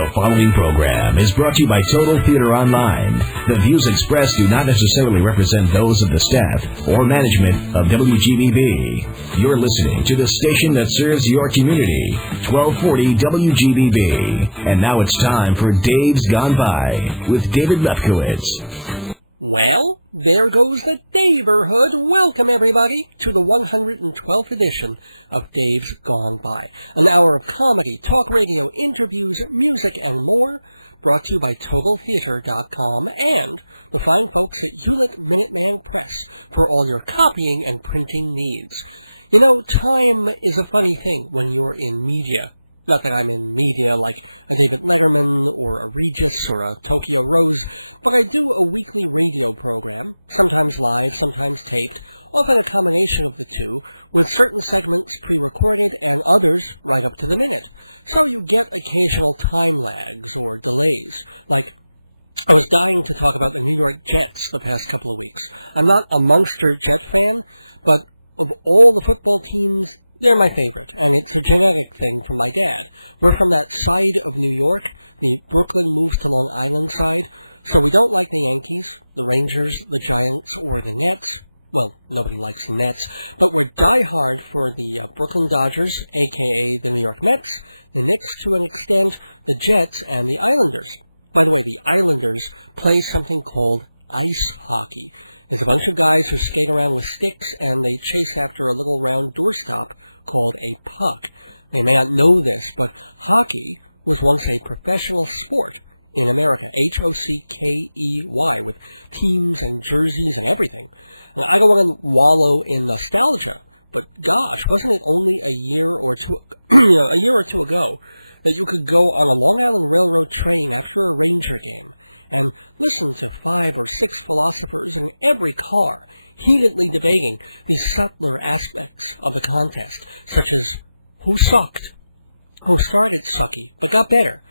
The following program is brought to you by Total Theater Online. The views expressed do not necessarily represent those of the staff or management of WGBB. You're listening to the station that serves your community, 1240 WGBB. And now it's time for Dave's Gone By with David Lefkowitz. Well, there goes the Daverhood. Welcome, everybody, to the 112th edition of Dave's Gone By. An hour of comedy, talk radio, interviews, music, and more, brought to you by TotalTheater.com and the fine folks at Hewlett Minuteman Press for all your copying and printing needs. You know, time is a funny thing when you're in media. Not that I'm in media like a David Letterman or a Regis or a Tokyo Rose, but I do a weekly radio program, sometimes live, sometimes taped, often a combination of the two, with certain segments pre-recorded and others right up to the minute. So you get occasional time lags or delays, like I was dying to talk about the New York Jets the past couple of weeks. I'm not a monster Jet fan, but of all the football teams, they're my favorite, and it's a genetic thing from my dad. We're from that side of New York, the Brooklyn moves to Long Island side, so we don't like the Yankees, the Rangers, the Giants, or the Nets. Well, nobody likes the Nets, but we're diehard for the Brooklyn Dodgers, a.k.a. the New York Mets, the Knicks to an extent, the Jets, and the Islanders. By the way, the Islanders play something called ice hockey. There's a bunch of guys who skate around with sticks, and they chase after a little round doorstop called a puck. They may not know this, but hockey was once a professional sport in America. Hockey, with teams and jerseys and everything. And I don't want to wallow in nostalgia, but gosh, wasn't it only a year or two ago that you could go on a Long Island Railroad train after a Ranger game and listen to 5 or 6 philosophers in every car heatedly debating the subtler aspects of the contest, such as who sucked, who started sucky but got better,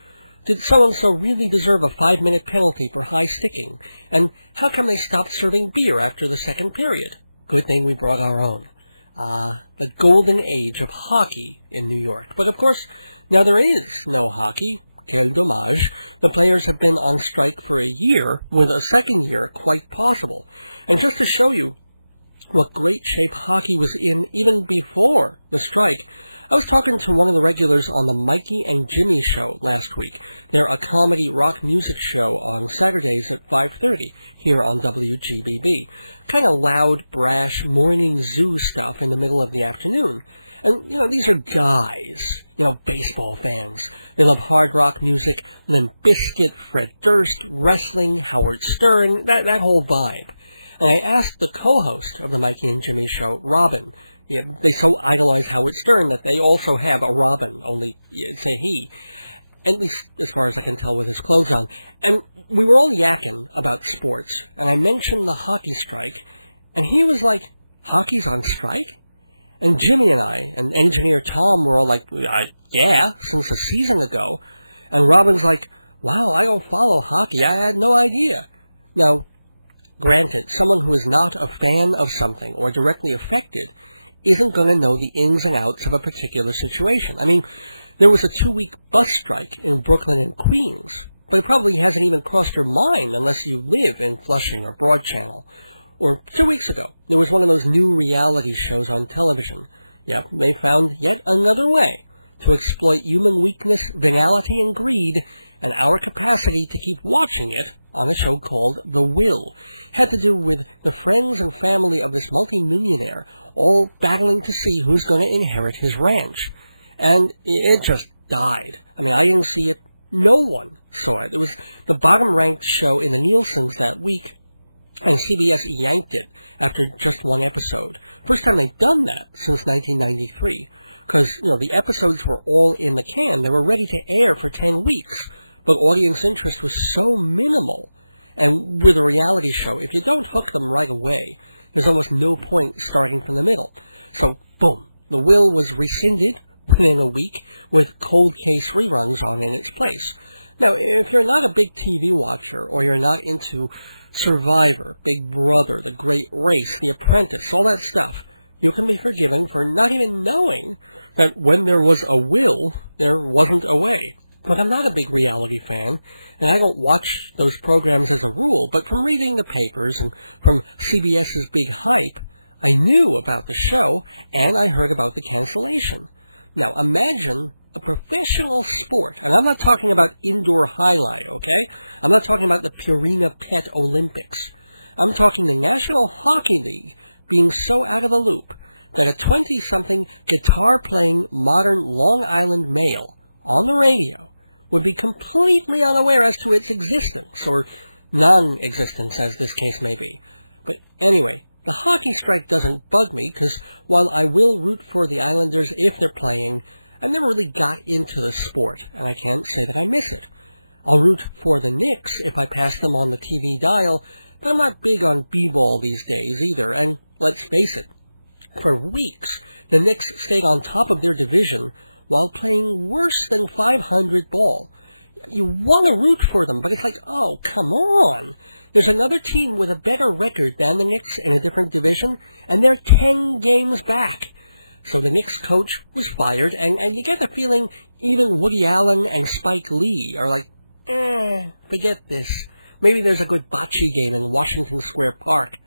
did so-and-so really deserve a 5-minute penalty for high sticking, and how come they stopped serving beer after the second period? Good thing we brought our own. The golden age of hockey in New York. But of course, now there is no hockey. Quel dommage. The players have been on strike for a year, with a second year quite possible. And just to show you what great shape hockey was in even before the strike, I was talking to one of the regulars on the Mikey and Jimmy show last week. They're a comedy rock music show on Saturdays at 5:30 here on WGBB. Kind of loud, brash, morning zoo stuff in the middle of the afternoon. And, these are guys, baseball fans. They love hard rock music, Limp Bizkit, Fred Durst, wrestling, Howard Stern, that whole vibe. And I asked the co-host of the Mikey and Jimmy show, Robin. They so idolize Howard Stern that they also have a Robin, only it's a he. At least as far as I can tell with his clothes on. And we were all yakking about sports, and I mentioned the hockey strike, and he was like, hockey's on strike? And Jimmy and I, and engineer Tom, were all like, yeah, since a season ago. And Robin's like, wow, I don't follow hockey. I had no idea. Now, granted, someone who is not a fan of something or directly affected isn't going to know the ins and outs of a particular situation. I mean, there was a 2-week bus strike in Brooklyn and Queens, but it probably hasn't even crossed your mind unless you live in Flushing or Broad Channel. Or 2 weeks ago, there was one of those new reality shows on television. Yep, they found yet another way to exploit human weakness, venality, and greed, and our capacity to keep watching it on a show called The Will. Had to do with the friends and family of this multi-millionaire all battling to see who's going to inherit his ranch. And it just died. I mean, I didn't see it. No one saw it. It was the bottom-ranked show in the Nielsen's that week, and CBS yanked it after just one episode. First time they'd done that since 1993. Because, the episodes were all in the can. They were ready to air for 10 weeks. But audience interest was so minimal. And with a reality show, if you don't hook them right away, there's almost no point starting from the middle. So, boom, The Will was rescinded within a week with cold case reruns on in its place. Now, if you're not a big TV watcher, or you're not into Survivor, Big Brother, The Great Race, The Apprentice, all that stuff, you can be forgiven for not even knowing that when there was a will, there wasn't a way. But I'm not a big reality fan, and I don't watch those programs as a rule, but from reading the papers and from CBS's big hype, I knew about the show, and I heard about the cancellation. Now, imagine a professional sport, and I'm not talking about indoor highlight, okay? I'm not talking about the Purina Pet Olympics. I'm talking the National Hockey League being so out of the loop that a 20-something guitar-playing modern Long Island male on the radio would be completely unaware as to its existence, or non-existence as this case may be. But anyway, the hockey strike doesn't bug me, because while I will root for the Islanders if they're playing, I never really got into the sport, and I can't say that I miss it. I'll root for the Knicks if I pass them on the TV dial, but I'm not big on b-ball these days either, and let's face it, for weeks, the Knicks stayed on top of their division while playing worse than .500 ball. You want to root for them, but it's like, oh, come on. There's another team with a better record than the Knicks in a different division, and they're 10 games back. So the Knicks coach was fired, and you get the feeling even Woody Allen and Spike Lee are like, forget this. Maybe there's a good bocce game in Washington Square Park.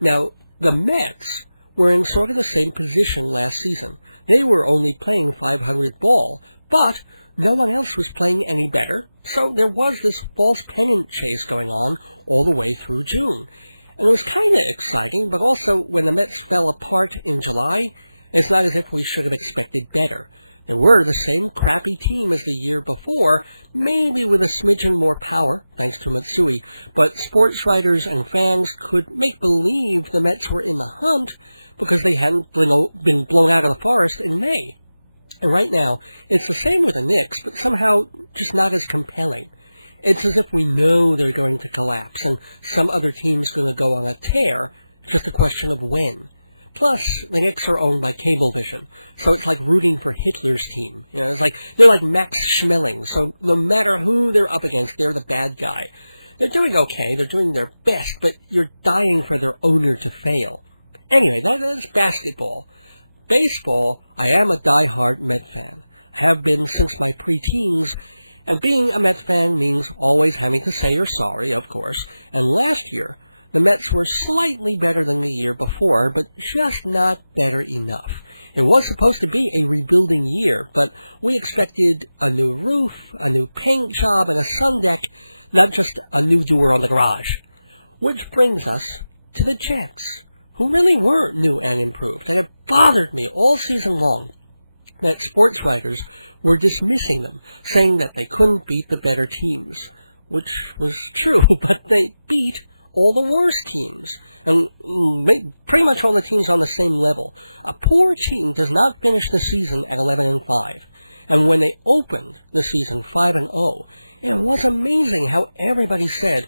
Now, the Mets were in sort of the same position last season. They were only playing .500 ball, but no one else was playing any better, so there was this false pennant chase going on all the way through June. And it was kind of exciting, but also when the Mets fell apart in July, it's not as if we should have expected better. They were the same crappy team as the year before, maybe with a smidgen more power, thanks to Matsui, but sports writers and fans could make believe the Mets were in the hunt because they hadn't been blown out of the forest in May. And right now, it's the same with the Knicks, but somehow just not as compelling. It's as if we know they're going to collapse, and some other team's going to go on a tear, it's just a question of when. Plus, the Knicks are owned by Cablevision, so it's like rooting for Hitler's team. You know, it's like they're like Max Schmeling, so no matter who they're up against, they're the bad guy. They're doing okay, they're doing their best, but you're dying for their owner to fail. Anyway, that is basketball. Baseball, I am a diehard Met fan. I have been since my preteens, and being a Met fan means always having to say you're sorry, of course. And last year, the Mets were slightly better than the year before, but just not better enough. It was supposed to be a rebuilding year, but we expected a new roof, a new paint job, and a sun deck, not just a new door on the garage. Which brings us to the Jets, who really were new and improved, and it bothered me all season long that sports writers were dismissing them, saying that they couldn't beat the better teams, which was true, but they beat all the worst teams, and pretty much all the teams on the same level. A poor team does not finish the season at 11-5, and when they opened the season 5-0, it was amazing how everybody said,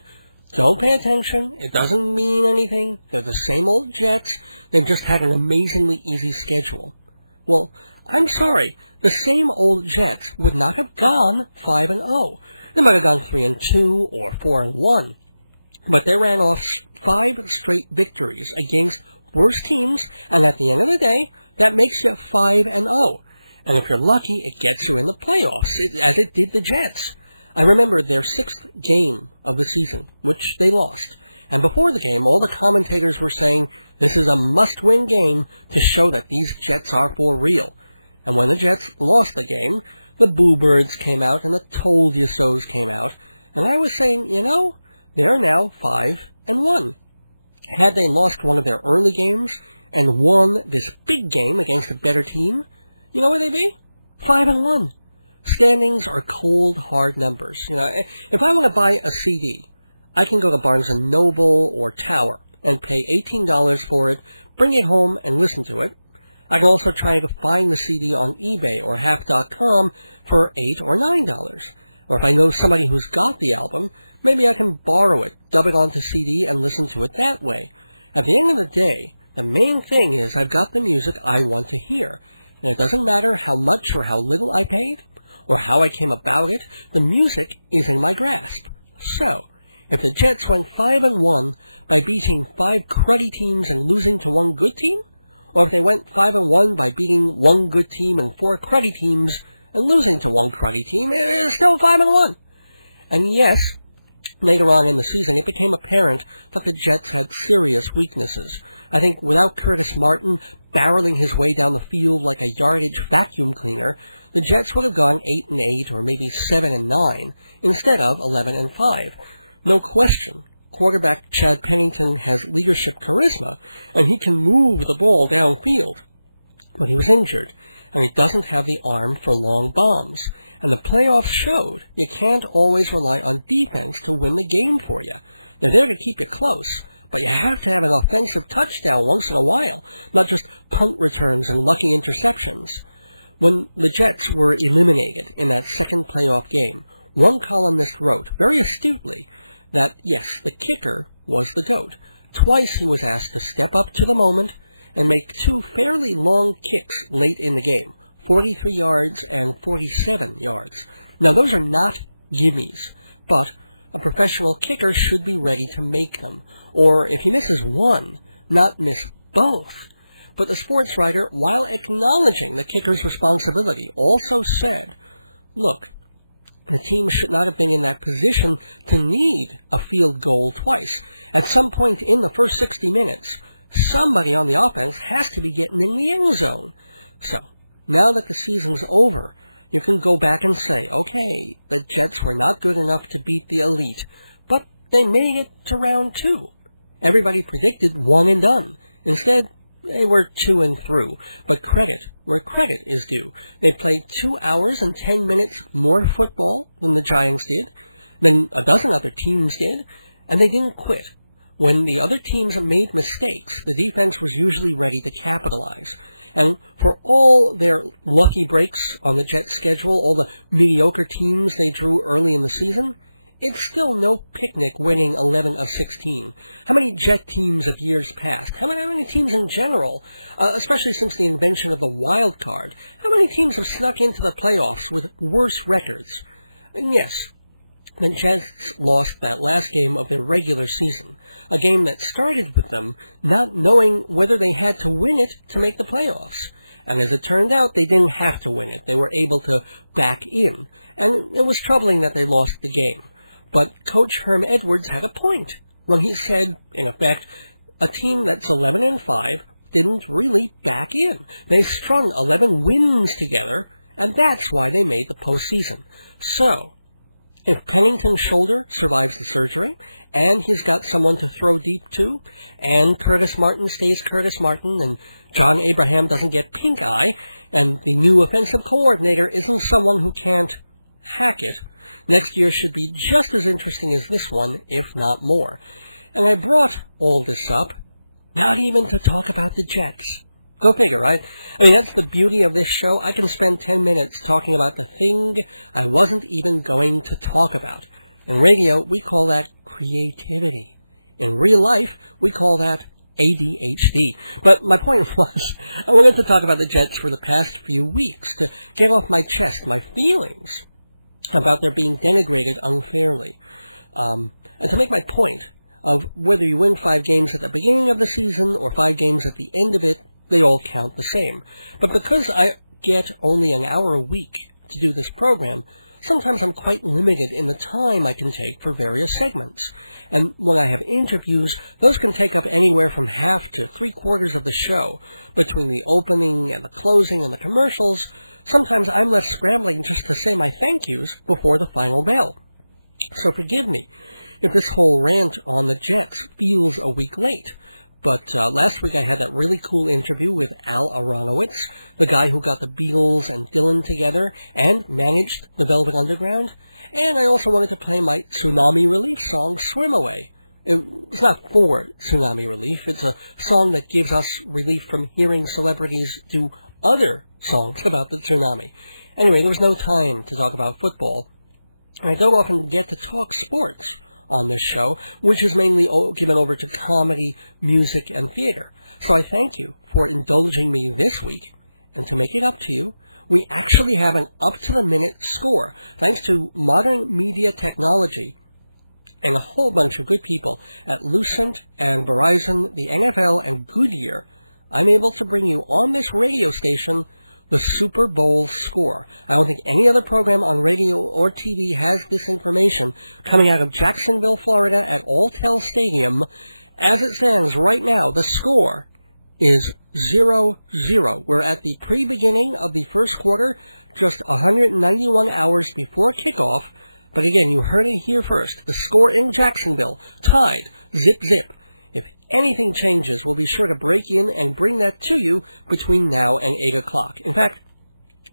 don't pay attention, it doesn't mean anything, they're the same old Jets, they've just had an amazingly easy schedule. Well, I'm sorry, the same old Jets would not have gone 5-0. They might have gone 3-2 or 4-1. But they ran off 5 straight victories against worse teams, and at the end of the day, that makes you 5-0. And if you're lucky, it gets you in the playoffs, as it did the Jets. I remember their 6th game of the season, which they lost. And before the game, all the commentators were saying, this is a must-win game to show that these Jets are for real. And when the Jets lost the game, the Boo Birds came out and the Told You So's came out. And I was saying, you know, they're now 5-1. Had they lost one of their early games and won this big game against a better team, you know where they'd be? 5-1. Standings are cold, hard numbers. You know, if I want to buy a CD, I can go to Barnes & Noble or Tower and pay $18 for it, bring it home and listen to it. I can also try to find the CD on eBay or Half.com for $8 or $9. Or if I know somebody who's got the album, maybe I can borrow it, dub it onto CD, and listen to it that way. At the end of the day, the main thing is I've got the music I want to hear. And it doesn't matter how much or how little I paid, or how I came about it, the music is in my grasp. So, if the Jets went 5-1 by beating 5 cruddy teams and losing to 1 good team, or if they went 5-1 by beating 1 good team and 4 cruddy teams, And losing to one cruddy team is still 5-1. And yes, later on in the season, it became apparent that the Jets had serious weaknesses. I think without Curtis Martin barreling his way down the field like a yardage vacuum cleaner, the Jets would have gone 8-8 or maybe 7-9 instead of 11-5. No question, quarterback Chad Pennington has leadership charisma, and he can move the ball downfield. But he was injured, and he doesn't have the arm for long bombs. And the playoffs showed you can't always rely on defense to win the game for you. They're there to keep you close, but you have to have an offensive touchdown once in a while, not just punt returns and lucky interceptions. When the Jets were eliminated in that second playoff game, one columnist wrote, very astutely, that, yes, the kicker was the GOAT. Twice he was asked to step up to the moment and make two fairly long kicks late in the game, 43 yards and 47 yards. Now, those are not gimmies, but a professional kicker should be ready to make them, or if he misses one, not miss both. But the sports writer, while acknowledging the kicker's responsibility, also said, look, the team should not have been in that position to need a field goal twice. At some point in the first 60 minutes, somebody on the offense has to be getting in the end zone. So, now that the season's over, you can go back and say, okay, the Jets were not good enough to beat the elite, but they made it to round 2. Everybody predicted one and done. Instead, they were 2 and through. But credit where credit is due. They played 2 hours and 10 minutes more football than the Giants did, than a dozen other teams did, and they didn't quit. When the other teams made mistakes, the defense was usually ready to capitalize. And for all their lucky breaks on the Jets' schedule, all the mediocre teams they drew early in the season, it's still no picnic winning 11 of 16. How many Jet teams of years past? How many teams in general, especially since the invention of the wild card? How many teams have snuck into the playoffs with worse records? And yes, the Jets lost that last game of their regular season, a game that started with them not knowing whether they had to win it to make the playoffs. And as it turned out, they didn't have to win it. They were able to back in. And it was troubling that they lost the game. But Coach Herm Edwards had a point when he said, in effect, a team that's 11-5 didn't really back in. They strung 11 wins together, and that's why they made the postseason. So, if Pennington's shoulder survives the surgery, and he's got someone to throw deep to, and Curtis Martin stays Curtis Martin, and John Abraham doesn't get pink eye, and the new offensive coordinator isn't someone who can't hack it, next year should be just as interesting as this one, if not more. And I brought all this up, not even to talk about the Jets. Go figure, right? I mean, that's the beauty of this show. I can spend 10 minutes talking about the thing I wasn't even going to talk about. In radio, we call that creativity. In real life, we call that ADHD. But my point was, I wanted to talk about the Jets for the past few weeks, to get off my chest my feelings about their being denigrated unfairly, and to make my point of whether you win 5 games at the beginning of the season or 5 games at the end of it, they all count the same. But because I get only an hour a week to do this program, sometimes I'm quite limited in the time I can take for various segments. And when I have interviews, those can take up anywhere from half to 3/4 of the show. Between the opening and the closing and the commercials, sometimes I'm left scrambling just to say my thank yous before the final bell. So forgive me if this whole rant on the Jets feels a week late. But last week I had that really cool interview with Al Aronowitz, the guy who got the Beatles and Dylan together and managed the Velvet Underground. And I also wanted to play my tsunami relief song, Swim Away. It's not for tsunami relief. It's a song that gives us relief from hearing celebrities do other songs about the tsunami. Anyway, there was no time to talk about football. And I don't often get to talk sports on this show, which is mainly given over to comedy, music, and theater. So I thank you for indulging me this week, and to make it up to you, we actually have an up-to-the-minute score, thanks to modern media technology and a whole bunch of good people at Lucent and Verizon, the NFL, and Goodyear. I'm able to bring you on this radio station the Super Bowl score. I don't think any other program on radio or TV has this information coming out of Jacksonville, Florida at Alltel Stadium. As it stands right now, the score is 0-0. We're at the pre-beginning of the first quarter, just 191 hours before kickoff. But again, you heard it here first. The score in Jacksonville, tied, zip. If anything changes, we'll be sure to break in and bring that to you between now and 8 o'clock. In fact,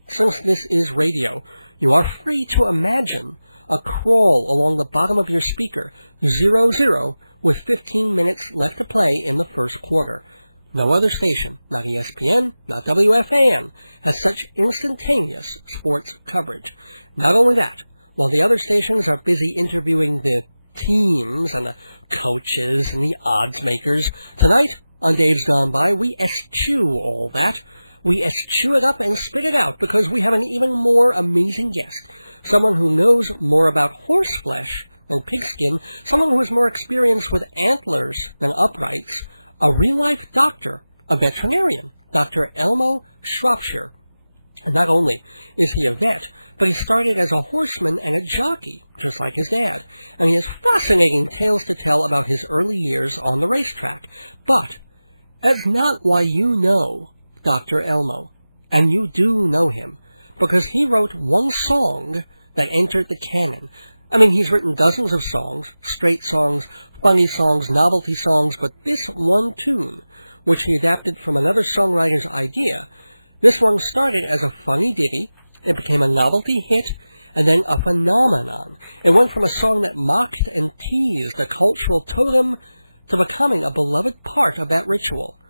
since this is radio, you are free to imagine a crawl along the bottom of your speaker, 0-0, with 15 minutes left to play in the first quarter. No other station, not ESPN, not WFAN, has such instantaneous sports coverage. Not only that, while the other stations are busy interviewing the teams and the coaches and the odds makers, tonight on Dave's Gone By, we eschew all that. We eschew it up and spit it out because we have an even more amazing guest. Someone who knows more about horse flesh than pigskin, someone who has more experience with antlers than uprights, a real-life doctor, a veterinarian, Dr. Elmo Shropshire. And not only is he a vet, but he started as a horseman and a jockey, just like his dad. And he has fascinating tales to tell about his early years on the racetrack. But that's not why you know Dr. Elmo. And you do know him, because he wrote one song that entered the canon. I mean, he's written dozens of songs, straight songs, funny songs, novelty songs, but this one tune, which he adapted from another songwriter's idea, this one started as a funny ditty, it became a novelty hit, and then a phenomenon. It went from a song that mocked and teased a cultural totem to becoming a beloved part of that ritual,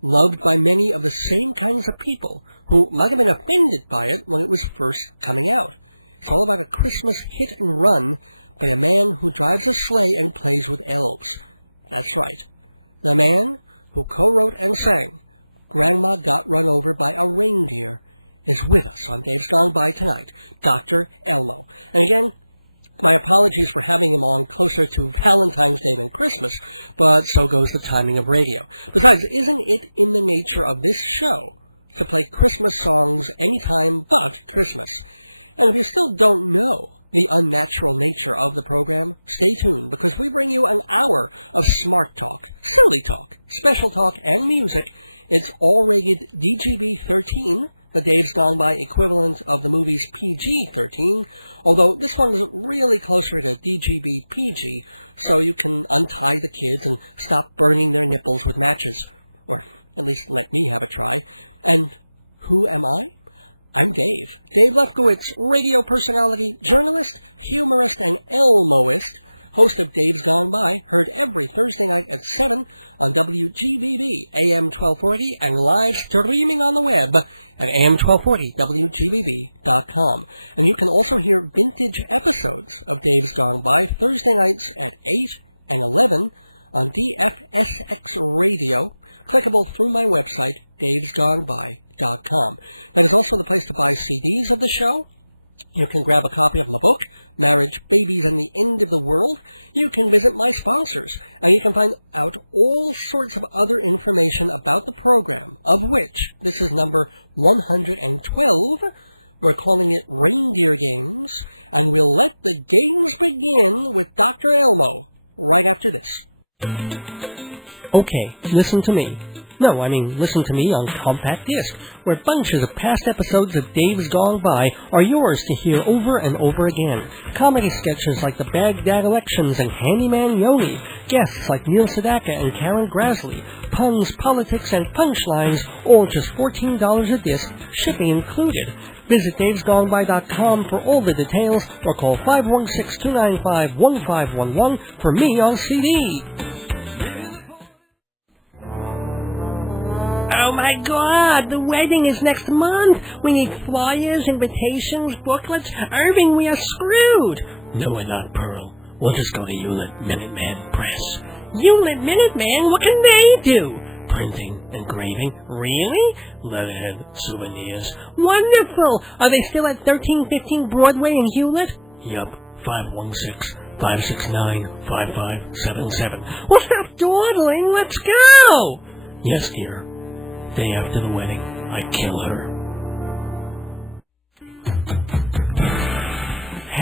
loved by many of the same kinds of people who might have been offended by it when it was first coming out. It's all about a Christmas hit and run by a man who drives a sleigh and plays with elves. That's right. The man who co-wrote and sang Grandma Got Run Over by a Reindeer is with us on Dave's Gone By tonight, Dr. Elmo. And again, my apologies for having him on closer to Valentine's Day than Christmas, but so goes the timing of radio. Besides, isn't it in the nature of this show to play Christmas songs anytime but Christmas? And if you still don't know the unnatural nature of the program, stay tuned, because we bring you an hour of smart talk, silly talk, special talk, and music. It's all rated DGB-13, the Dave's Gone By equivalent of the movie's PG-13, although this one's really closer to DGB-PG, so you can untie the kids and stop burning their nipples with matches. Or at least let me have a try. And who am I? I'm Dave. Dave Lefkowitz, radio personality, journalist, humorist, and Elmoist, host of Dave's Gone By, heard every Thursday night at 7 on WGBB-AM 1240 and live streaming on the web at am1240wgbb.com. And you can also hear vintage episodes of Dave's Gone By Thursday nights at 8 and 11 on DFSX Radio, clickable through my website, davesgoneby.com. That is also the place to buy CDs of the show. You can grab a copy of my book, Marriage, Babies, and the End of the World. You can visit my sponsors, and you can find out all sorts of other information about the program, of which this is number 112. We're calling it Reindeer Games, and we'll let the games begin with Dr. Elmo right after this. Okay, listen to me. No, I mean, listen to me on compact disc, where bunches of past episodes of Dave's Gone By are yours to hear over and over again. Comedy sketches like the Baghdad elections and Handyman Yoni, guests like Neil Sedaka and Karen Grasley, puns, politics, and punchlines, all just $14 a disc, shipping included. Visit davesgoneby.com for all the details, or call 516-295-1511 for me on CD. Oh my God, the wedding is next month. We need flyers, invitations, booklets. Irving, we are screwed. No, we're not, Pearl. We'll just go to Hewlett Minuteman Press. Hewlett Minuteman? What can they do? Printing, engraving. Really? Letterhead, souvenirs. Wonderful. Are they still at 1315 Broadway in Hewlett? Yup, 516-569-5577. Well, stop dawdling. Let's go. Yes, dear. Day after the wedding, I kill her.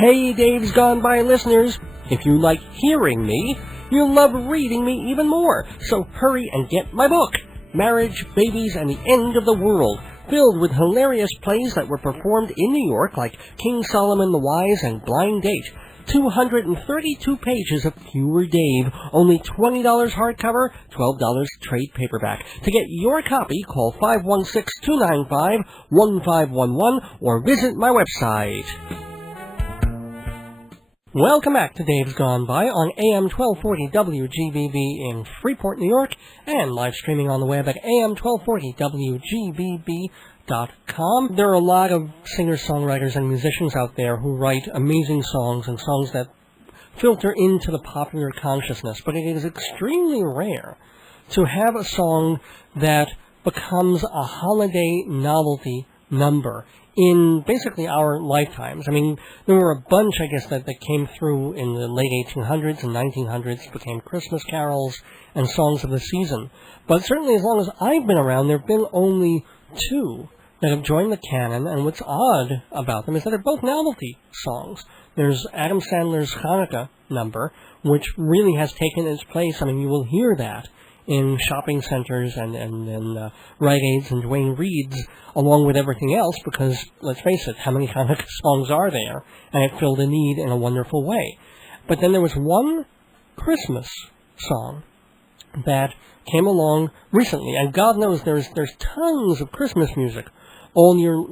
Hey, Dave's Gone By listeners, if you like hearing me, you'll love reading me even more. So hurry and get my book, Marriage, Babies, and the End of the World, filled with hilarious plays that were performed in New York like King Solomon the Wise and Blind Date. 232 pages of pure Dave, only $20 hardcover, $12 trade paperback. To get your copy, call 516-295-1511 or visit my website. Welcome back to Dave's Gone By on AM 1240 WGBB in Freeport, New York, and live streaming on the web at AM1240WGBB.com. There are a lot of singer-songwriters and musicians out there who write amazing songs and songs that filter into the popular consciousness, but it is extremely rare to have a song that becomes a holiday novelty number in basically our lifetimes. I mean, there were a bunch, I guess, that came through in the late 1800s and 1900s, became Christmas carols and songs of the season. But certainly as long as I've been around, there have been only two that have joined the canon, and what's odd about them is that they're both novelty songs. There's Adam Sandler's Hanukkah number, which really has taken its place. I mean, you will hear that in shopping centers and Rite Aids and Duane Reads, along with everything else, because, let's face it, how many Hanukkah songs are there? And it filled a need in a wonderful way. But then there was one Christmas song that came along recently, and God knows there's tons of Christmas music all year,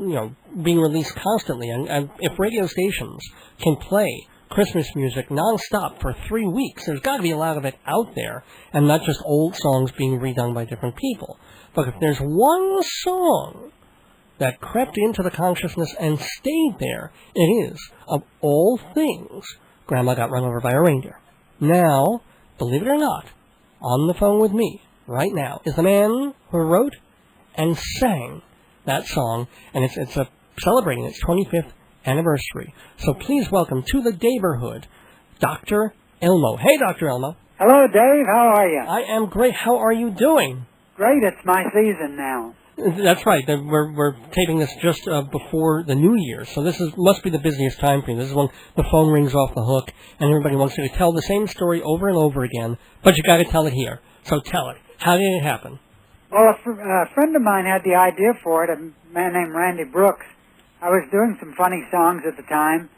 being released constantly, and if radio stations can play Christmas music nonstop for 3 weeks, there's got to be a lot of it out there, and not just old songs being redone by different people. But if there's one song that crept into the consciousness and stayed there, it is, of all things, Grandma Got Run Over by a Reindeer. Now, believe it or not, on the phone with me right now is the man who wrote and sang that song, and it's celebrating its 25th anniversary. So please welcome to the neighborhood, Dr. Elmo. Hey, Dr. Elmo. Hello, Dave. How are you? I am great. How are you doing? Great. It's my season now. That's right. We're taping this just before the New Year, so this must be the busiest time for you. This is when the phone rings off the hook, and everybody wants you to tell the same story over and over again, but you got to tell it here. So tell it. How did it happen? Well, a friend of mine had the idea for it, a man named Randy Brooks. I was doing some funny songs at the time,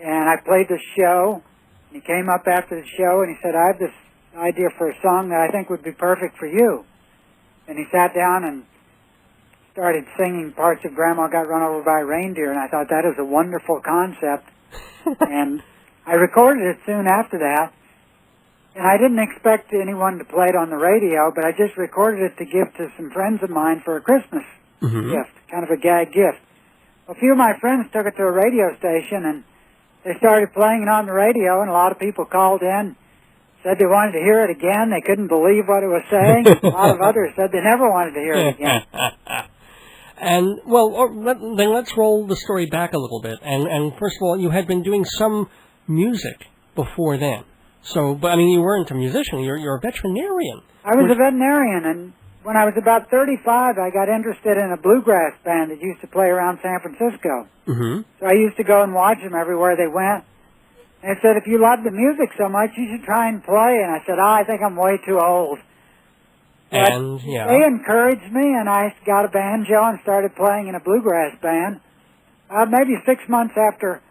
and I played the show. And he came up after the show, and he said, I have this idea for a song that I think would be perfect for you. And he sat down and started singing parts of Grandma Got Run Over by a Reindeer, and I thought that is a wonderful concept. And I recorded it soon after that, and I didn't expect anyone to play it on the radio, but I just recorded it to give to some friends of mine for a Christmas gift, kind of a gag gift. A few of my friends took it to a radio station, and they started playing it on the radio, and a lot of people called in, said they wanted to hear it again. They couldn't believe what it was saying. A lot of others said they never wanted to hear it again. And, well, then let's roll the story back a little bit. And first of all, you had been doing some music before then. So, but I mean, you weren't a musician. You're a veterinarian. I was a veterinarian, and when I was about 35, I got interested in a bluegrass band that used to play around San Francisco. Mm-hmm. So I used to go and watch them everywhere they went. And they said, if you love the music so much, you should try and play. And I said, I think I'm way too old. But and, yeah. They encouraged me, and I got a banjo and started playing in a bluegrass band. Maybe 6 months after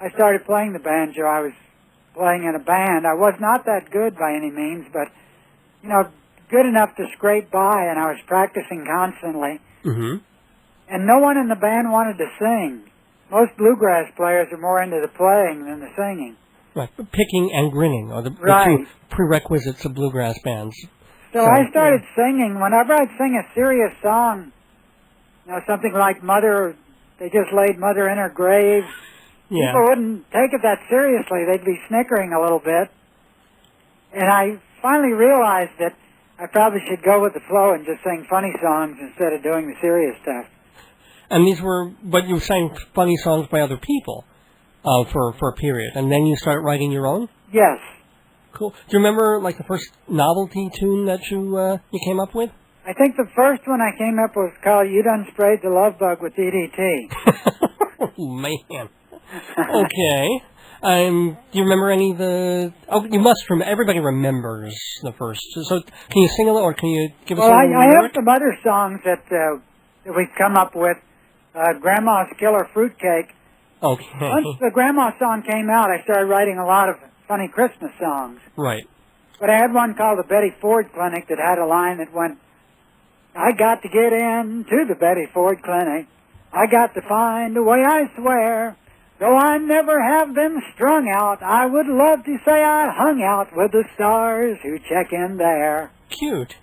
I started playing the banjo, I was playing in a band. I was not that good by any means, but, good enough to scrape by, and I was practicing constantly. Mm-hmm. And no one in the band wanted to sing. Most bluegrass players are more into the playing than the singing. Right, picking and grinning are the two prerequisites of bluegrass bands. So I started singing. Whenever I'd sing a serious song, something like Mother, they just laid Mother in her grave, people wouldn't take it that seriously. They'd be snickering a little bit. And I finally realized that I probably should go with the flow and just sing funny songs instead of doing the serious stuff. And but you sang funny songs by other people for a period, and then you started writing your own? Yes. Cool. Do you remember, the first novelty tune that you came up with? I think the first one I came up with was called You Done Sprayed the Love Bug with DDT. Oh, man. Okay. Do you remember any of the... Oh, you must remember. Everybody remembers the first. So can you sing a little, or can you give us a little I have some other songs that we've come up with. Grandma's Killer Fruitcake. Okay. Once the Grandma song came out, I started writing a lot of funny Christmas songs. Right. But I had one called the Betty Ford Clinic that had a line that went, I got to get into the Betty Ford Clinic. I got to find a way, I swear. Though I never have them strung out, I would love to say I hung out with the stars who check in there. Cute.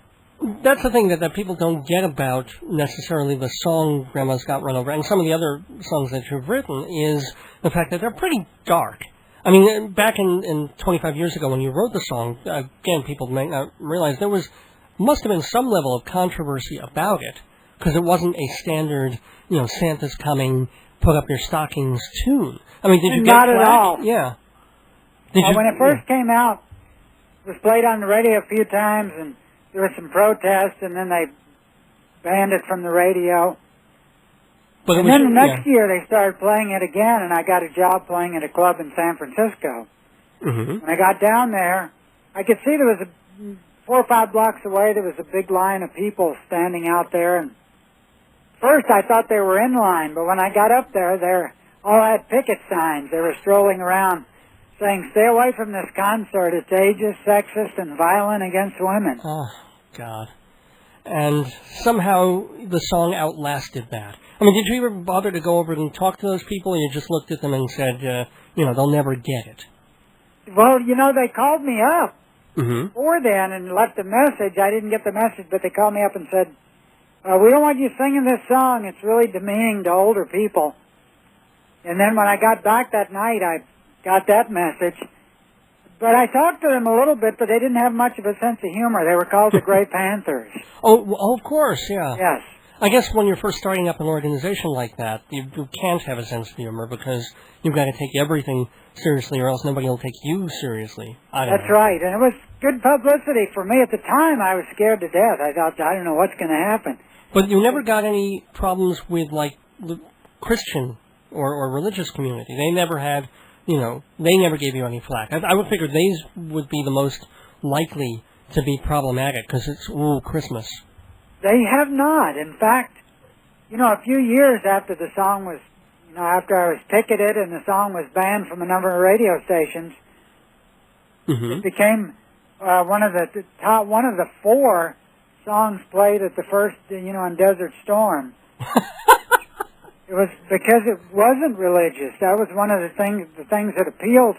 That's the thing that people don't get about necessarily the song Grandma's Got Run Over, and some of the other songs that you've written, is the fact that they're pretty dark. I mean, back in 25 years ago when you wrote the song, again, people might not realize must have been some level of controversy about it, because it wasn't a standard, Santa's coming, put up your stockings tune. I mean, did you get Not at all. Yeah. When it first came out, it was played on the radio a few times, and there was some protests, and then they banned it from the radio. And then the next year they started playing it again, and I got a job playing at a club in San Francisco. Mm-hmm. When I got down there, I could see there was 4 or 5 blocks away, there was a big line of people standing out there, and first I thought they were in line, but when I got up there, they all had picket signs. They were strolling around saying, stay away from this concert. It's ageist, sexist, and violent against women. Oh, God. And somehow the song outlasted that. I mean, did you ever bother to go over and talk to those people, or you just looked at them and said, they'll never get it? Well, they called me up before then and left a message. I didn't get the message, but they called me up and said, we don't want you singing this song. It's really demeaning to older people. And then when I got back that night, I got that message. But I talked to them a little bit, but they didn't have much of a sense of humor. They were called the Grey Panthers. Oh, of course, yeah. Yes. I guess when you're first starting up an organization like that, you can't have a sense of humor because you've got to take everything seriously or else nobody will take you seriously. That's right. And it was good publicity for me. At the time, I was scared to death. I thought, I don't know what's going to happen. But you never got any problems with, the Christian or religious community. They never had, they never gave you any flack. I would figure these would be the most likely to be problematic because it's, Christmas. They have not. In fact, a few years after the song was, after I was ticketed and the song was banned from a number of radio stations, it became one of the 4 songs played at the first, on Desert Storm. It was because it wasn't religious. That was one of the things that appealed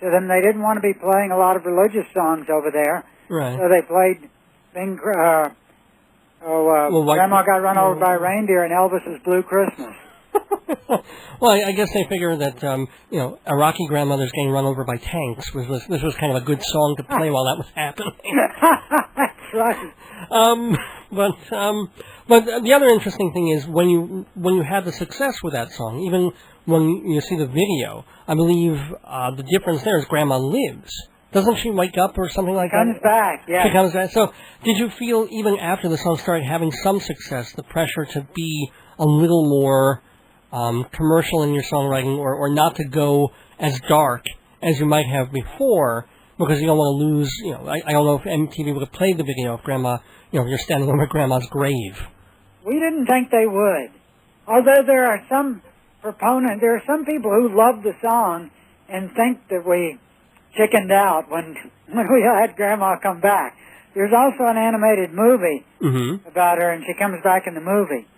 to them. They didn't want to be playing a lot of religious songs over there. Right. So they played Grandma Got Run Over by a Reindeer and Elvis's Blue Christmas. Well, I guess they figure that, Iraqi grandmothers getting run over by tanks this was kind of a good song to play while that was happening. That's right. But the other interesting thing is when you had the success with that song, even when you see the video, I believe the difference there is Grandma lives. Doesn't she wake up or something like that? Comes back, yeah. She comes back. So did you feel, even after the song started having some success, the pressure to be a little more commercial in your songwriting or not to go as dark as you might have before because you don't want to lose, I don't know if MTV would have played the video if Grandma, you're standing over Grandma's grave. We didn't think they would. Although there are some people who love the song and think that we chickened out when we had Grandma come back. There's also an animated movie about her, and she comes back in the movie.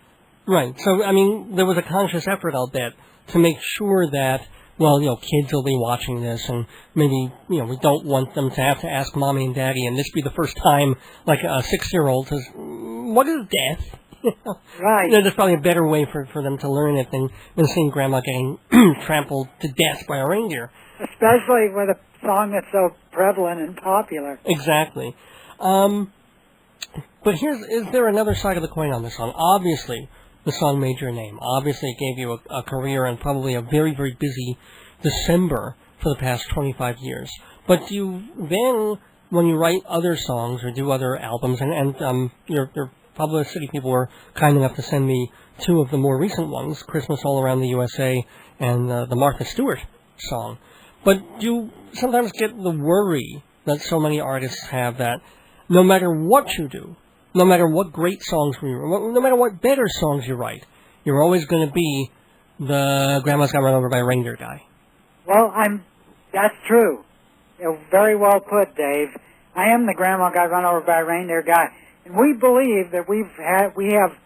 Right. So, I mean, there was a conscious effort, I'll bet, to make sure that, kids will be watching this, and maybe, we don't want them to have to ask Mommy and Daddy, and this be the first time, like a 6-year-old says, what is death? Right. There's probably a better way for them to learn it than seeing Grandma getting trampled to death by a reindeer. Especially with a song that's so prevalent and popular. Exactly. But is there another side of the coin on this song? Obviously, the song made your name. Obviously, it gave you a career and probably a very, very busy December for the past 25 years. But do you then, when you write other songs or do other albums, and you're Publicity people were kind enough to send me two of the more recent ones, Christmas All Around the USA and the Martha Stewart song. But you sometimes get the worry that so many artists have that no matter what you do, no matter what great songs you write, no matter what better songs you write, you're always going to be the Grandma's Got Run Over by a Reindeer guy. Well, that's true. Very well put, Dave. I am the Grandma Got Run Over by a Reindeer guy. And we believe that we have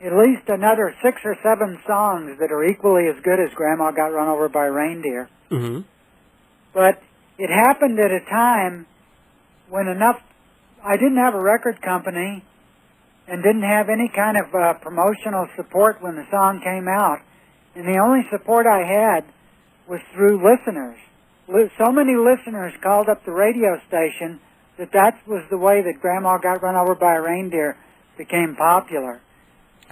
at least another 6 or 7 songs that are equally as good as Grandma Got Run Over by a Reindeer. Mm-hmm. But it happened at a time when I didn't have a record company and didn't have any kind of promotional support when the song came out. And the only support I had was through listeners. So many listeners called up the radio station that was the way that Grandma Got Run Over by a Reindeer became popular.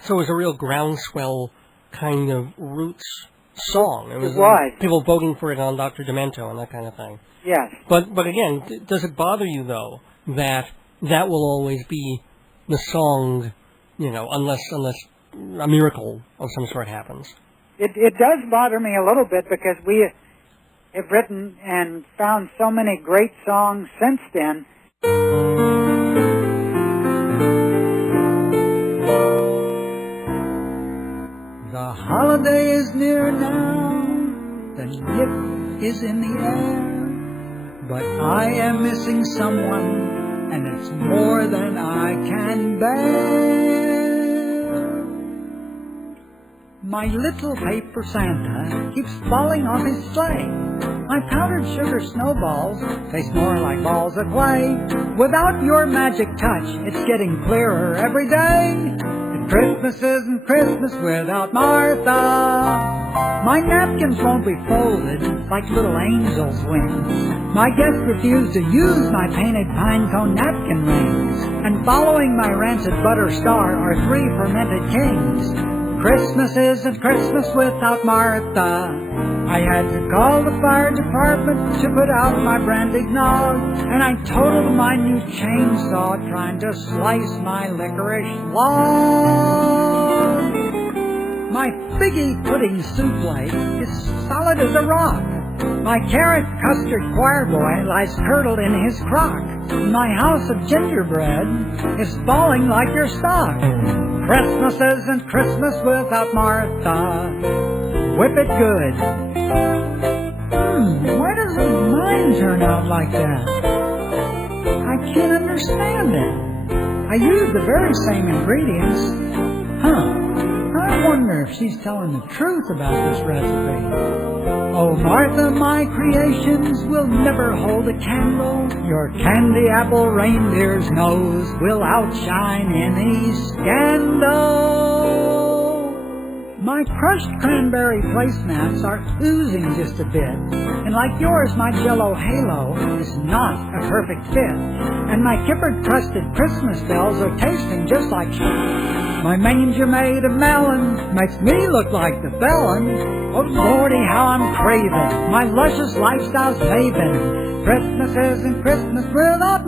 So it was a real groundswell kind of roots song. It was. People voting for it on Dr. Demento and that kind of thing. Yes. But again, does it bother you, though, that will always be the song, unless a miracle of some sort happens? It does bother me a little bit because we have written and found so many great songs since then. The holiday is near now, the gift is in the air, but I am missing someone, and it's more than I can bear. My little paper Santa keeps falling off his sleigh. My powdered sugar snowballs taste more like balls that weigh. Without your magic touch, it's getting clearer every day. And Christmas isn't Christmas without Martha. My napkins won't be folded like little angels' wings. My guests refuse to use my painted pine cone napkin rings. And following my rancid butter star are 3 fermented kings. Christmas isn't Christmas without Martha. I had to call the fire department to put out my brand eggnog, and I totaled my new chainsaw trying to slice my licorice log. My figgy pudding souffle is solid as a rock. My carrot custard choir boy lies curdled in his crock. My house of gingerbread is falling like your stock. Christmas isn't Christmas without Martha. Whip it good. Why doesn't mine turn out like that? I can't understand it. I use the very same ingredients. I wonder if she's telling the truth about this recipe. Oh, Martha, my creations will never hold a candle. Your candy apple reindeer's nose will outshine any scandal. My crushed cranberry placemats are oozing just a bit. And like yours, my Jell-O halo is not a perfect fit. And my kippered crusted Christmas bells are tasting just like my manger made of melon makes me look like the felon. Oh, Lordy, how I'm craving my luscious lifestyle's maven. Christmas isn't Christmas without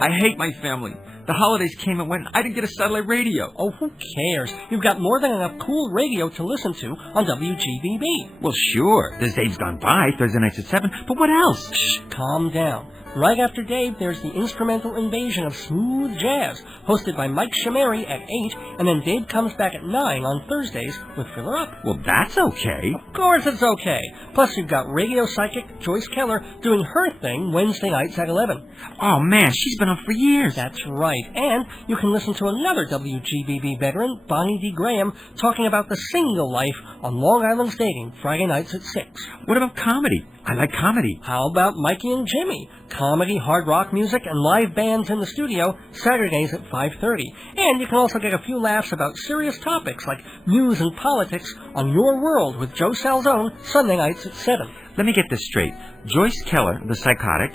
I hate my family. The holidays came and went. I didn't get a satellite radio. Oh, who cares? You've got more than enough cool radio to listen to on WGBB. Well, sure. There's Dave's Gone By, Thursday nights at 7. But what else? Shh, calm down. Right after Dave, there's the instrumental invasion of smooth jazz, hosted by Mike Shamari at 8, and then Dave comes back at 9 on Thursdays with Fill Her Up. Well, that's okay. Of course it's okay. Plus, you've got radio psychic Joyce Keller doing her thing Wednesday nights at 11. Oh, man, she's been on for years. That's right. And you can listen to another WGBB veteran, Bonnie D. Graham, talking about the single life on Long Island's dating Friday nights at 6. What about comedy? I like comedy. How about Mikey and Jimmy? Comedy, hard rock music, and live bands in the studio, Saturdays at 5:30. And you can also get a few laughs about serious topics like news and politics on Your World with Joe Salzone, Sunday nights at 7. Let me get this straight. Joyce Keller, the psychic.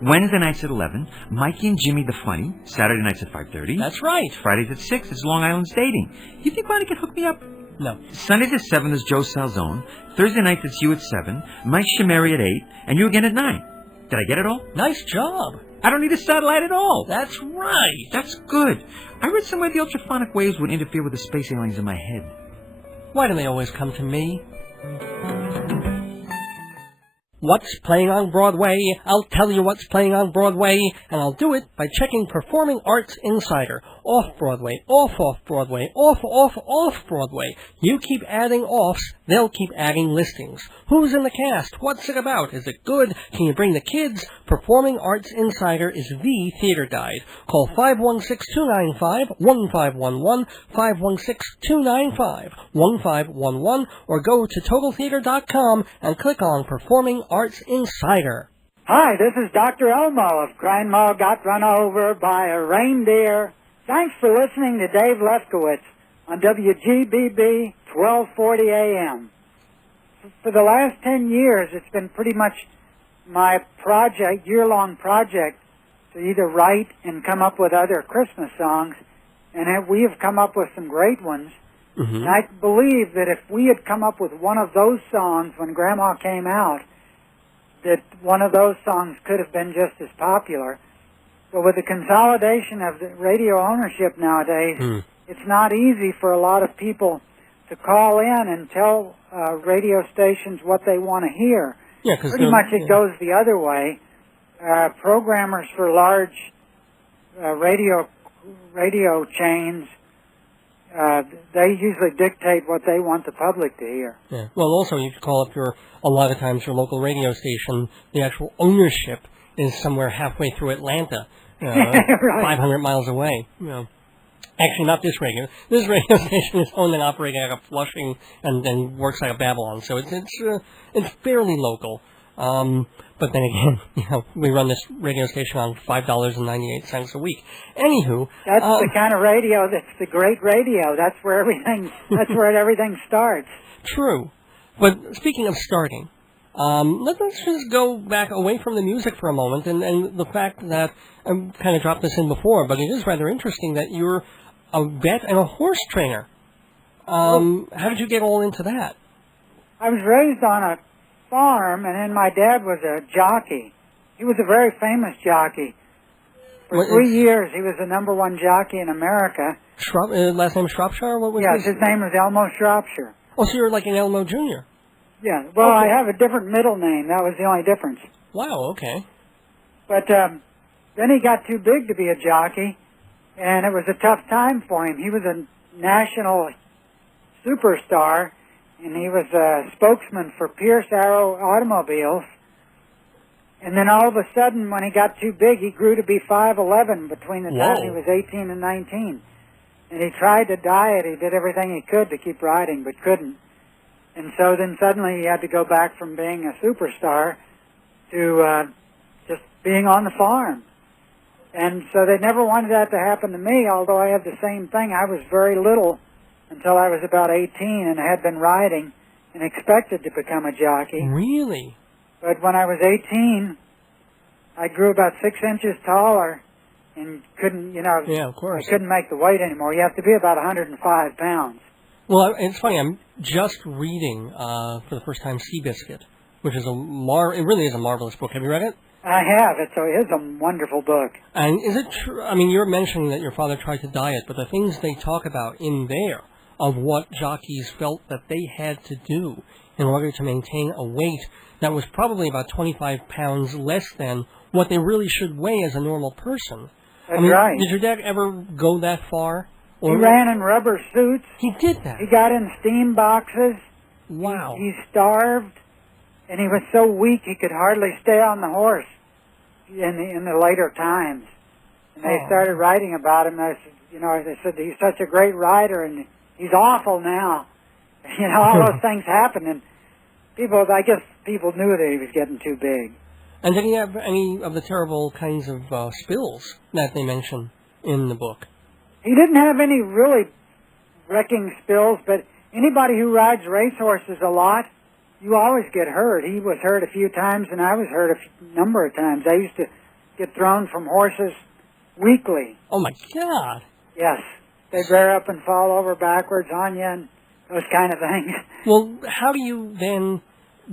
Wednesday nights at 11. Mikey and Jimmy, the funny. Saturday nights at 5:30. That's right. Fridays at 6 is Long Island's Dating. You think Ronnie can hook me up? No. Sundays at 7 is Joe Salzone. Thursday nights it's you at 7. Mike Shamari at 8. And you again at 9. Did I get it all? Nice job. I don't need a satellite at all. That's right. That's good. I read somewhere the ultraphonic waves would interfere with the space aliens in my head. Why do they always come to me? What's playing on Broadway? I'll tell you what's playing on Broadway, and I'll do it by checking Performing Arts Insider. Off-Broadway, off-Broadway, off-Broadway. You keep adding offs, they'll keep adding listings. Who's in the cast? What's it about? Is it good? Can you bring the kids? Performing Arts Insider is the theater guide. Call 516-295-1511, 516-295-1511, or go to TotalTheater.com and click on Performing Arts Insider. Hi, this is Dr. Elmo of Grandma Got Run Over by a Reindeer. Thanks for listening to Dave Lefkowitz on WGBB 1240 AM. For the last 10 years, it's been pretty much my project, year-long project, to either write and come up with other Christmas songs, and we have come up with some great ones. Mm-hmm. And I believe that if we had come up with one of those songs when Grandma came out, that one of those songs could have been just as popular. But with the consolidation of the radio ownership nowadays, it's not easy for a lot of people to call in and tell radio stations what they want to hear. Yeah, pretty much it goes the other way. Programmers for large radio chains, they usually dictate what they want the public to hear. Yeah. Well, also, you could call up a lot of times your local radio station, the actual ownership is somewhere halfway through Atlanta, right. 500 miles away. Actually, not this radio. This radio station is owned and operated out of Flushing and then works out of Babylon, so it's fairly local. But then again, we run this radio station on $5.98 a week. Anywho, that's the kind of radio that's the great radio. That's where everything starts. True. But speaking of starting, let's just go back away from the music for a moment and the fact that I kind of dropped this in before, but it is rather interesting that you're a vet and a horse trainer. How did you get all into that? I was raised on a farm, and then my dad was a jockey. He was a very famous jockey. For 3 years, he was the #1 jockey in America. Last name Shropshire? What was his name was Elmo Shropshire. Oh, so you're like an Elmo Jr.? Yeah, well, okay. I have a different middle name. That was the only difference. Wow, okay. But then he got too big to be a jockey, and it was a tough time for him. He was a national superstar, and he was a spokesman for Pierce Arrow Automobiles. And then all of a sudden, when he got too big, he grew to be 5'11" between the time he was 18 and 19. And he tried to diet. He did everything he could to keep riding, but couldn't. And so then suddenly he had to go back from being a superstar to just being on the farm. And so they never wanted that to happen to me, although I had the same thing. I was very little until I was about 18 and had been riding and expected to become a jockey. Really? But when I was 18, I grew about 6 inches taller and couldn't, yeah, of course. I couldn't make the weight anymore. You have to be about 105 pounds. Well, it's funny. I'm just reading for the first time Seabiscuit, which is it really is a marvelous book. Have you read it? I have. It is a wonderful book. And is it true? I mean, you're mentioning that your father tried to diet, but the things they talk about in there of what jockeys felt that they had to do in order to maintain a weight that was probably about 25 pounds less than what they really should weigh as a normal person. That's right. Did your dad ever go that far? He ran in rubber suits. He did that? He got in steam boxes. Wow. He starved, and he was so weak he could hardly stay on the horse in the later times. And they started writing about him. They said he's such a great rider, and he's awful now. All those things happened. And I guess people knew that he was getting too big. And did he have any of the terrible kinds of spills that they mention in the book? He didn't have any really wrecking spills, but anybody who rides racehorses a lot, you always get hurt. He was hurt a few times, and I was hurt a number of times. I used to get thrown from horses weekly. Oh, my God. Yes. They'd rear up and fall over backwards on you and those kind of things. Well, how do you then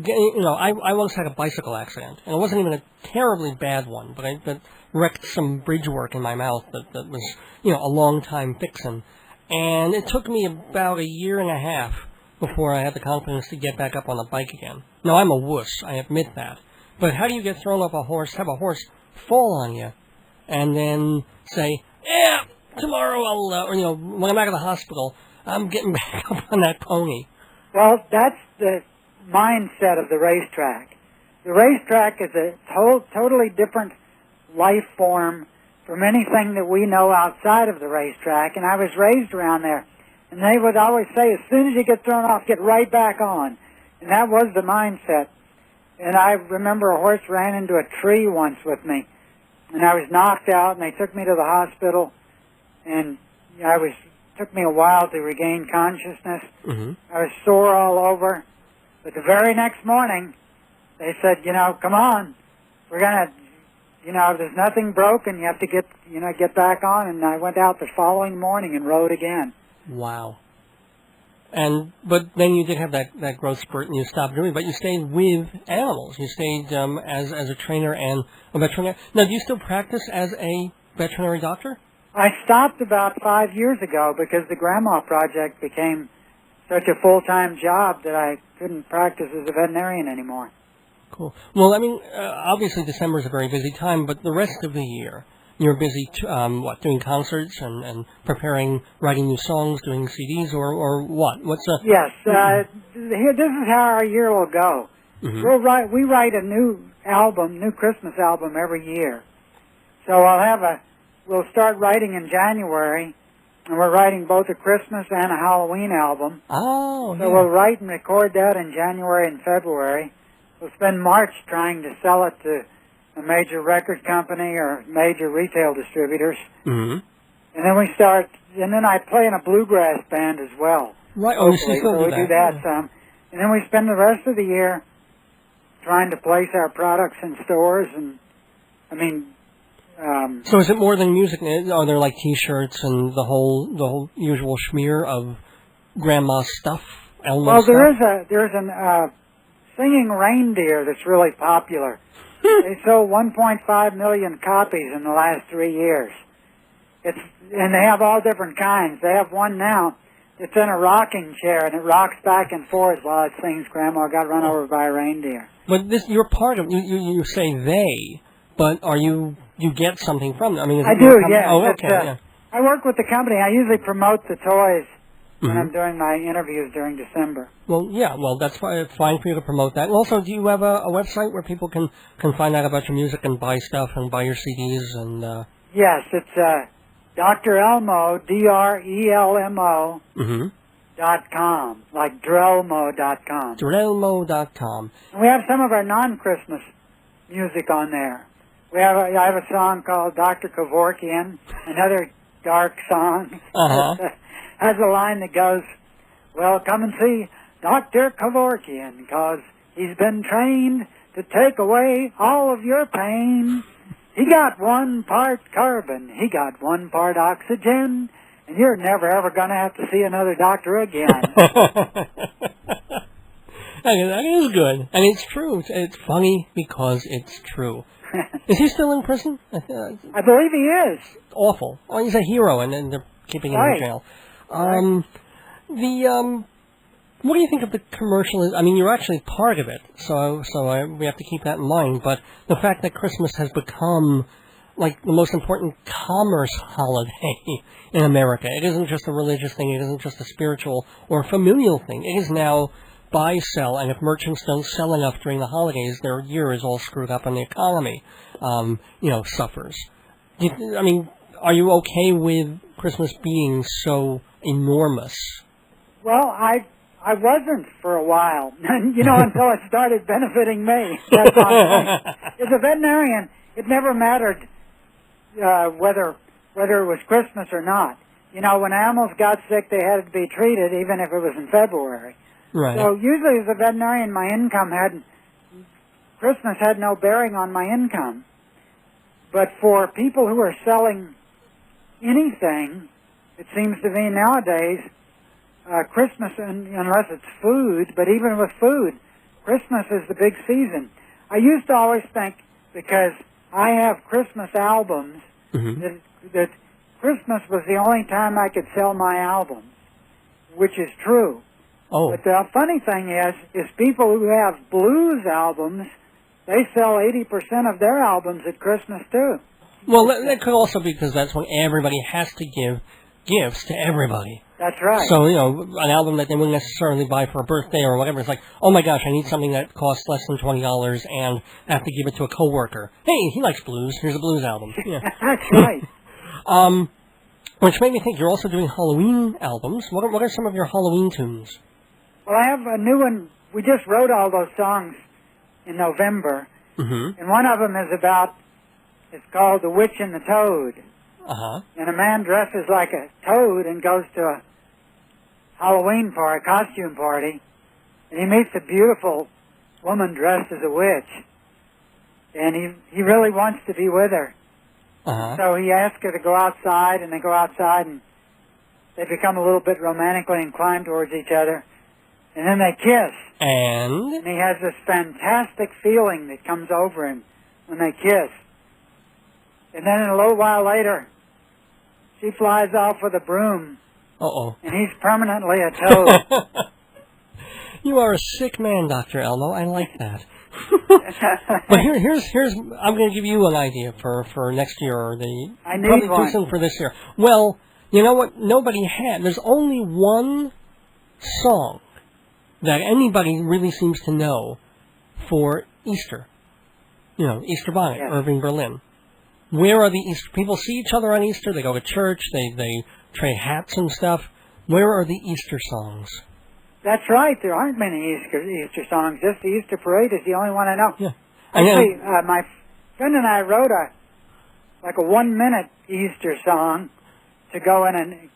get, I once had a bicycle accident, and it wasn't even a terribly bad one, but that wrecked some bridge work in my mouth that was, a long time fixing. And it took me about a year and a half before I had the confidence to get back up on the bike again. Now, I'm a wuss, I admit that. But how do you get thrown off a horse, have a horse fall on you, and then say, yeah, tomorrow I'll, when I'm out of the hospital, I'm getting back up on that pony? Well, that's the mindset of the racetrack. The racetrack is a totally different life form from anything that we know outside of the racetrack, and I was raised around there. And they would always say, as soon as you get thrown off, get right back on. And that was the mindset. And I remember a horse ran into a tree once with me, and I was knocked out, and they took me to the hospital, and took me a while to regain consciousness. Mm-hmm. I was sore all over. But the very next morning, they said, come on, we're going to, there's nothing broken, you have to get back on. And I went out the following morning and rode again. Wow. But then you did have that growth spurt and you stopped doing it, but you stayed with animals. You stayed as a trainer and a veterinarian. Now, do you still practice as a veterinary doctor? I stopped about 5 years ago because the Grandma Project became such a full-time job that I couldn't practice as a veterinarian anymore. Cool. Well, obviously December is a very busy time, but the rest of the year, you're busy, doing concerts and preparing, writing new songs, doing CDs, or what? Yes. This is how our year will go. Mm-hmm. We write a new Christmas album every year. So we'll start writing in January, and we're writing both a Christmas and a Halloween album. Oh, So we'll write and record that in January and February. We'll spend March trying to sell it to a major record company or major retail distributors. Mm-hmm. And then I play in a bluegrass band as well. Right, so we do that some. And then we spend the rest of the year trying to place our products in stores, and so is it more than music? Are there like T-shirts and the whole usual schmear of grandma stuff, Elmo stuff? Well, there's a singing reindeer that's really popular. They sold 1.5 million copies in the last 3 years. And they have all different kinds. They have one now that's in a rocking chair, and it rocks back and forth while it sings Grandma Got Run Over by a Reindeer. But you're part of, you say they, but you get something from them? I do, yeah. Oh, okay, yeah. I work with the company. I usually promote the toys when I'm doing my interviews during December. Well, yeah, that's fine for you to promote that. And also, do you have a website where people can find out about your music and buy stuff and buy your CDs? And Yes, it's Dr. Elmo, DRELMO, .com, like Drelmo.com. Drelmo.com. And we have some of our non-Christmas music on there. I have a song called Dr. Kevorkian, another dark song. Has a line that goes, well, come and see Dr. Kevorkian, because he's been trained to take away all of your pain. He got 1 part carbon, he got 1 part oxygen, and you're never ever going to have to see another doctor again. That is good. And it's true. It's funny because it's true. Is he still in prison? I believe he is. Awful. Oh, he's a hero, and they're keeping him in jail. What do you think of the commercial? You're actually part of it, so we have to keep that in mind. But the fact that Christmas has become like the most important commerce holiday in America. It isn't just a religious thing. It isn't just a spiritual or familial thing. It is now buy, sell, and if merchants don't sell enough during the holidays, their year is all screwed up and the economy, suffers. Are you okay with Christmas being so enormous? Well, I wasn't for a while, until it started benefiting me. That's what I'm saying. As a veterinarian, it never mattered whether it was Christmas or not. When animals got sick, they had to be treated, even if it was in February. Right. So usually as a veterinarian, Christmas had no bearing on my income. But for people who are selling anything, it seems to me nowadays, Christmas, unless it's food, but even with food, Christmas is the big season. I used to always think, because I have Christmas albums, that Christmas was the only time I could sell my albums, which is true. Oh. But the funny thing is people who have blues albums, they sell 80% of their albums at Christmas, too. Well, that could also be because that's when everybody has to give gifts to everybody. That's right. So, an album that they wouldn't necessarily buy for a birthday or whatever, it's like, oh my gosh, I need something that costs less than $20 and I have to give it to a coworker. Hey, he likes blues. Here's a blues album. Yeah. That's right. Which made me think you're also doing Halloween albums. What are some of your Halloween tunes? Well, I have a new one. We just wrote all those songs in November. Mm-hmm. And one of them it's called The Witch and the Toad. Uh-huh. And a man dresses like a toad and goes to a Halloween party, costume party, and he meets a beautiful woman dressed as a witch. And he really wants to be with her. Uh-huh. So he asks her to go outside, and they go outside, and they become a little bit romantically inclined towards each other. And then they kiss. And he has this fantastic feeling that comes over him when they kiss. And then a little while later, she flies off with a broom. Uh-oh. And he's permanently a toad. You are a sick man, Dr. Elmo. I like that. But here's I'm going to give you an idea for next year, or I need probably one. too soon for this year. Well, you know what? Nobody had. There's only one song that anybody really seems to know for Easter. Easter Bonnet, Yes. Irving Berlin. Where are the Easter? People see each other on Easter. They go to church. They trade hats and stuff. Where are the Easter songs? That's right. There aren't many Easter songs. Just the Easter Parade is the only one I know. Yeah. Actually, my friend and I wrote a 1-minute Easter song to go in an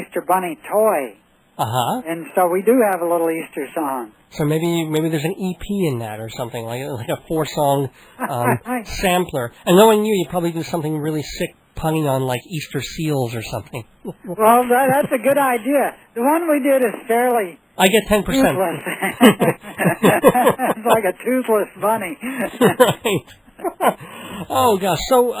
Easter bunny toy. Uh-huh. And so we do have a little Easter song. So maybe there's an EP in that or something, like a 4-song sampler. And knowing you'd probably do something really sick, punning on like Easter seals or something. Well, that's a good idea. The one we did is fairly I get 10%. toothless. It's like a toothless bunny. Right. Oh gosh. So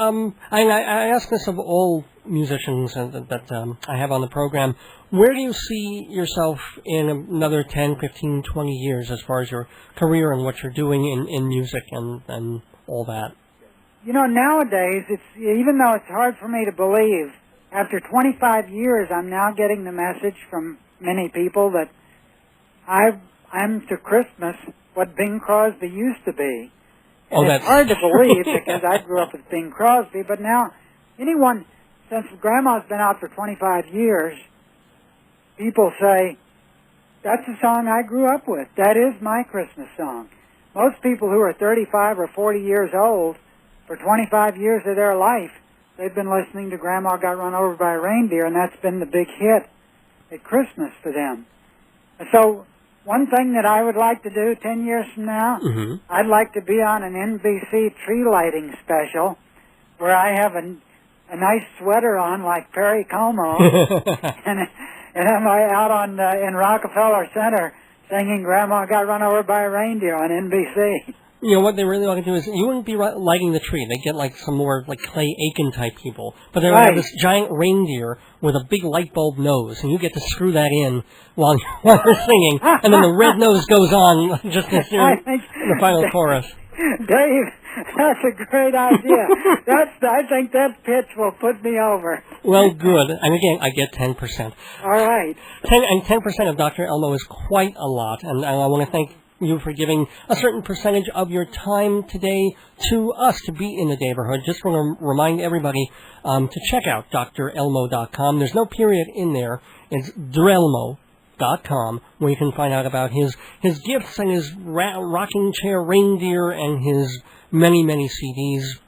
I ask this of all musicians that I have on the program. Where do you see yourself in another 10, 15, 20 years as far as your career and what you're doing in music and all that? Nowadays, even though it's hard for me to believe, after 25 years, I'm now getting the message from many people that I'm to Christmas what Bing Crosby used to be. And it's hard to believe because I grew up with Bing Crosby, but now since Grandma's been out for 25 years, people say, that's the song I grew up with. That is my Christmas song. Most people who are 35 or 40 years old, for 25 years of their life, they've been listening to Grandma Got Run Over by a Reindeer, and that's been the big hit at Christmas for them. And so one thing that I would like to do 10 years from now, I'd like to be on an NBC tree lighting special where I have a nice sweater on like Perry Como, and I'm out in Rockefeller Center singing Grandma Got Run Over by a Reindeer on NBC. What they really want to do is, you wouldn't be lighting the tree. They get like some more like Clay Aiken type people. But they have this giant reindeer with a big light bulb nose, and you get to screw that in while you're singing, and then the red nose goes on just in the final chorus. Dave, that's a great idea. I think that pitch will put me over. Well, good. And again, I get 10%. All right. 10% of Dr. Elmo is quite a lot, and I want to thank you for giving a certain percentage of your time today to us to be in the neighborhood. Just want to remind everybody to check out drelmo.com. There's no period in there. It's Drelmo, elmo.com, where you can find out about his gifts and his rocking chair Reindeer and his many, many CDs.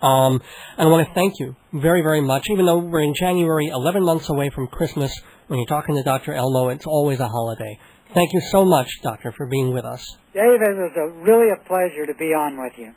And I want to thank you very, very much. Even though we're in January, 11 months away from Christmas, when you're talking to Dr. Elmo, it's always a holiday. Thank you so much, Doctor, for being with us. Dave, it was really a pleasure to be on with you.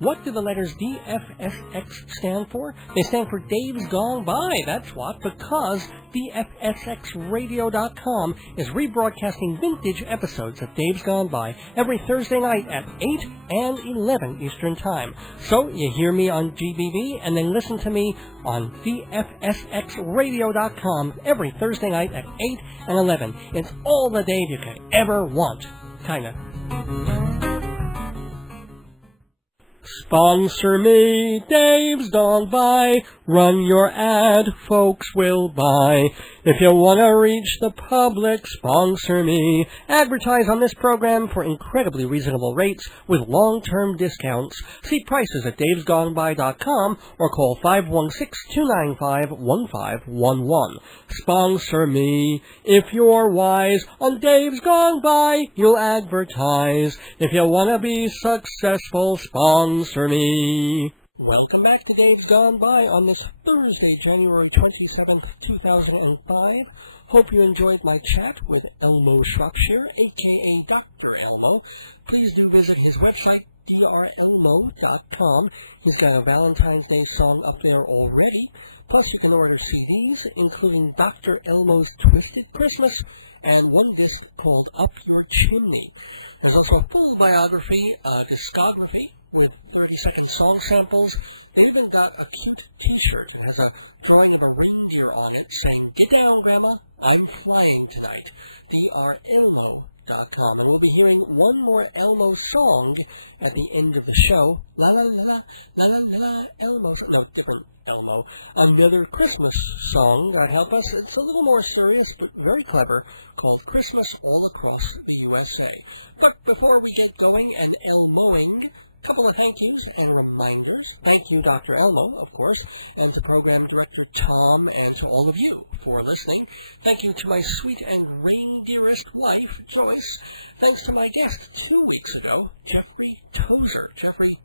What do the letters DFSX stand for? They stand for Dave's Gone By, that's what, because DFSXradio.com is rebroadcasting vintage episodes of Dave's Gone By every Thursday night at 8 and 11 Eastern Time. So you hear me on GBB and then listen to me on DFSXradio.com every Thursday night at 8 and 11. It's all the Dave you could ever want. Kinda. Sponsor me, Dave's Gone By. Run your ad, folks will buy. If you want to reach the public, sponsor me. Advertise on this program for incredibly reasonable rates with long-term discounts. See prices at davesgoneby.com or call 516-295-1511. Sponsor me. If you're wise, on Dave's Gone By, you'll advertise. If you want to be successful, sponsor me. Welcome back to Dave's Gone By on this Thursday, January 27th, 2005. Hope you enjoyed my chat with Elmo Shropshire, a.k.a. Dr. Elmo. Please do visit his website, drelmo.com. He's got a Valentine's Day song up there already. Plus, you can order CDs, including Dr. Elmo's Twisted Christmas and one disc called Up Your Chimney. There's also a full biography, discography, with 30-second song samples. They even got a cute t-shirt. It has a drawing of a reindeer on it saying, "Get down, Grandma, I'm flying tonight." drelmo.com. And we'll be hearing one more Elmo song at the end of the show. La la la la, la la la la, Elmo. No, different Elmo. Another Christmas song, God help us. It's a little more serious, but very clever, called Christmas All Across the USA. But before we get going and Elmoing, couple of thank yous and reminders. Thank you, Dr. Elmo, of course, and to Program Director Tom, and to all of you for listening. Thank you to my sweet and reindeerest wife, Joyce. Thanks to my guest 2 weeks ago, Jeffrey Tozer. Jeffrey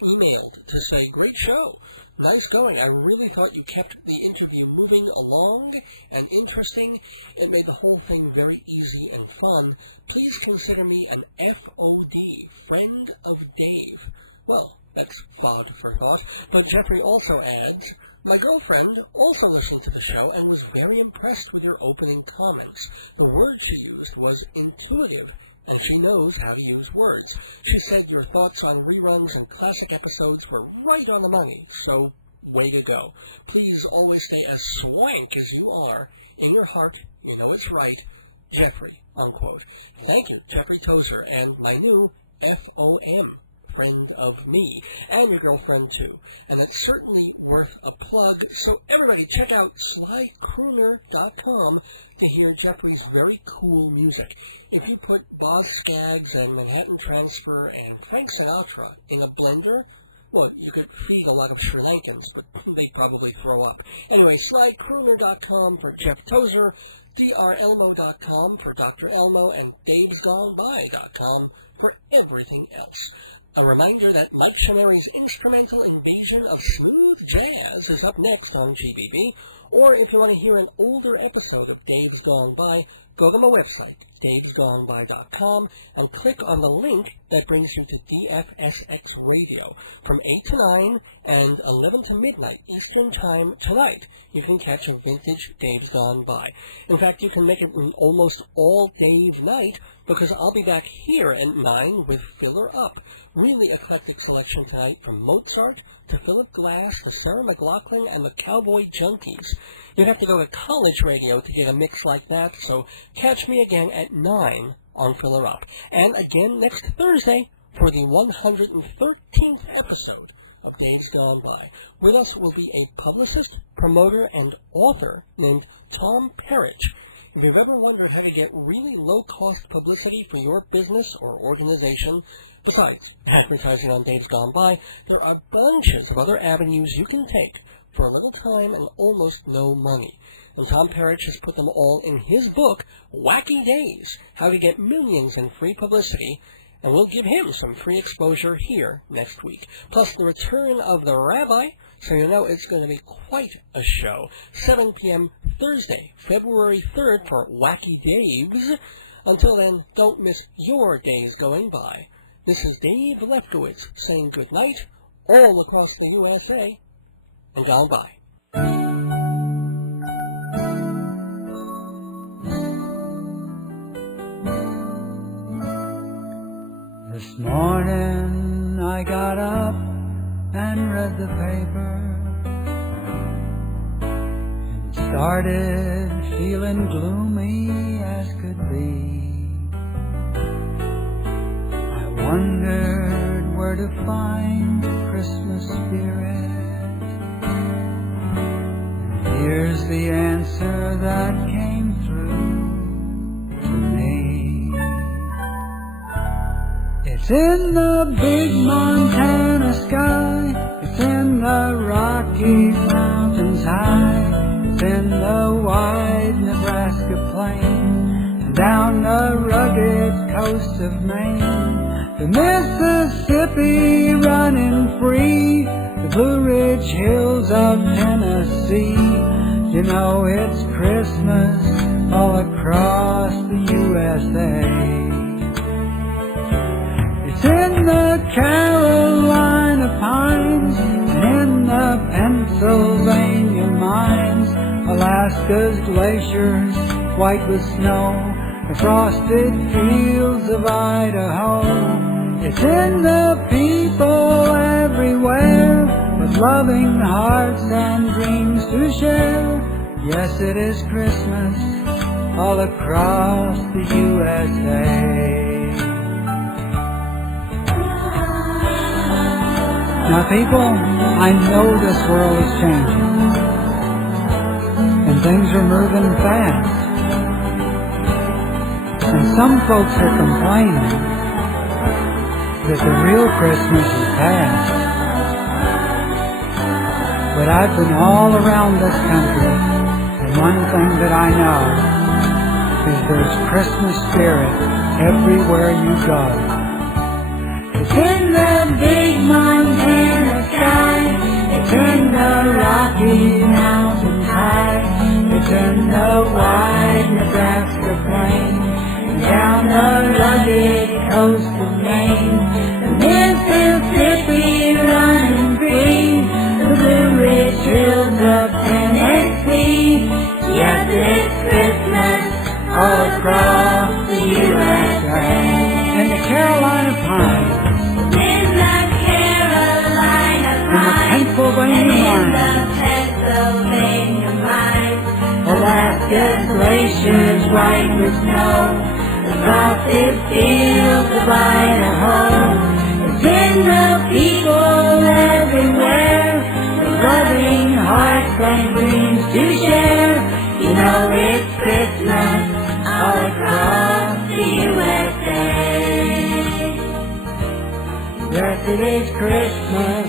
emailed to say, "Great show. Nice going. I really thought you kept the interview moving along and interesting. It made the whole thing very easy and fun. Please consider me an FOD, Friend of Dave." Well, that's food for thought. But Jeffrey also adds, "My girlfriend also listened to the show and was very impressed with your opening comments. The word she used was intuitive, and she knows how to use words. She said your thoughts on reruns and classic episodes were right on the money, so way to go. Please always stay as swank as you are. In your heart, you know it's right. Jeffrey," unquote. Thank you, Jeffrey Tozer, and my new FOM, Friend of Me, and your girlfriend too. And it's certainly worth a plug, so everybody check out slycrooner.com to hear Jeffrey's very cool music. If you put Boz Scaggs and Manhattan Transfer and Frank Sinatra in a blender, well, you could feed a lot of Sri Lankans, but they'd probably throw up. Anyway, slycrooner.com for Jeff Tozer, drelmo.com for Dr. Elmo, and davesgoneby.com for everything else. A reminder that Mike Shameri's instrumental invasion of smooth jazz is up next on GBB, or if you want to hear an older episode of Dave's Gone By, go to my website, davesgoneby.com, and click on the link that brings you to DFSX Radio. From 8 to 9 and 11 to midnight Eastern Time tonight, you can catch a vintage Dave's Gone By. In fact, you can make it an almost all Dave night, because I'll be back here at 9 with Filler Up. Really eclectic selection tonight, from Mozart to Philip Glass to Sarah McLachlan and the Cowboy Junkies. You'd have to go to college radio to get a mix like that, so catch me again at 9 on Filler Up. And again next Thursday for the 113th episode of Dave's Gone By. With us will be a publicist, promoter, and author named Tom Perich. If you've ever wondered how to get really low-cost publicity for your business or organization, besides advertising on Dave's Gone By, there are bunches of other avenues you can take. for a little time and almost no money. And Tom Parrish has put them all in his book, Wacky Days, How to Get Millions in Free Publicity, and we'll give him some free exposure here next week. Plus the return of the Rabbi, so you know it's going to be quite a show. 7 p.m. Thursday, February 3rd for Wacky Daves. Until then, don't miss your days going by. This is Dave Lefkowitz saying good night all across the USA and gone by. This morning I got up and read the paper and started feeling gloomy as could be. I wondered where to find the Christmas spirit. And here's the answer that came through to me. It's in the big Montana sky, it's in the Rocky Mountains high, it's in the wide Nebraska plain, and down the rugged coast of Maine. The Mississippi running free, the Blue Ridge Hills of Tennessee. You know it's Christmas all across the USA. It's in the Carolina pines, in the Pennsylvania mines, Alaska's glaciers white with snow, the frosted fields of Idaho. It's in the people everywhere, with loving hearts and dreams to share. Yes, it is Christmas all across the USA. Now people, I know this world is changing, and things are moving fast, and some folks are complaining that the real Christmas is past. But I've been all around this country, and one thing that I know is there's Christmas spirit everywhere you go. It's in the big Montana sky, it's in the Rocky Mountains high, it's in the wide Nebraska plain, and down the rugged coast of Maine. The Mississippi running free, the Blue Ridge Hills of Tennessee. Yes, it's Christmas all across the USA. And the Carolina pines, in the Carolina pines, and in the Pennsylvania mines, Alaska's glaciers white with snow, the frosted fields of Idaho. It's in the people everywhere, with loving hearts and dreams to share. You know it's Christmas all across the USA. Yes, it is Christmas